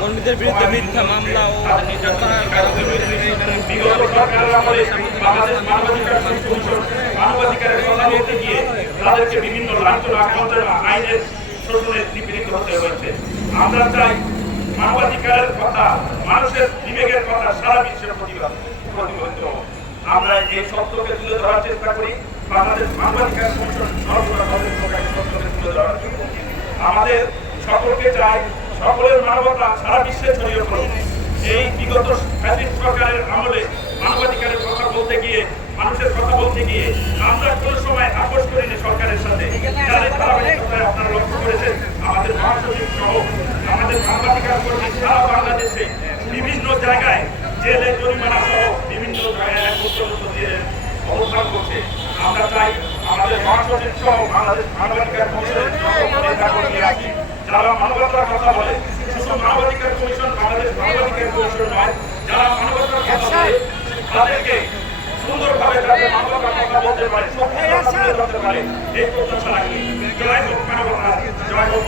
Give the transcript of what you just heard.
কর্মীদের বিরুদ্ধে মিথ্যা মামলা ও নির্যাতনের মানবাধিকারের কথা বলতে গিয়ে তাদেরকে বিভিন্ন লাঞ্ছনা বঞ্চনা আইনের শোষণে নিপীড়িত হতে হয়েছে। আমরা চাই মানবাধিকারের কথা, মানুষের বিবেকের কথা সারা বিশ্বের প্রতিফলিত। আমরা এই সত্যকে তুলে ধরার চেষ্টা করি। বাংলাদেশ মানবাধিকার কমিশন সর্বদা সত্যকে তুলে ধরার জন্য আমাদের সকলকে চাই সকলের মানবতা সারা বিশ্বে ছড়িয়ে পড়ুক। এই বিগত ফ্যাসিস্ট সরকারের আমলে মানবাধিকারের কথা বলতে গিয়ে, মানুষের কথা বলতে গিয়ে আমরা কোনো সময় আপোষ করিনি সরকারের সাথে। যাদের ধারাবাহিকতায় আপনারা লক্ষ্য করেছেন, আমাদের মহাসচিব সহ আমাদের মানবাধিকার কর্মী সারা বাংলাদেশে বিভিন্ন জায়গায় জেলে জরিমানা সহ বিভিন্ন জায়গায় অবস্থান করছে। আমরা চাই আমাদের মহাসচিব সহ বাংলাদেশ মানবাধিকার কমিশনের যারা মানবতার কথা বলে, শুধু মানবাধিকার কমিশন বাংলাদেশ মানবাধিকার কমিশন নয়, যারা মানবতার কথা বলে তাদেরকে সুন্দরভাবে যাতে মানবতার কথা বলতে পারে, সত্যি কথা বলতে পারে, এই প্রত্যাশা রাখি। জয় হোক মানবতা, জয় হোক।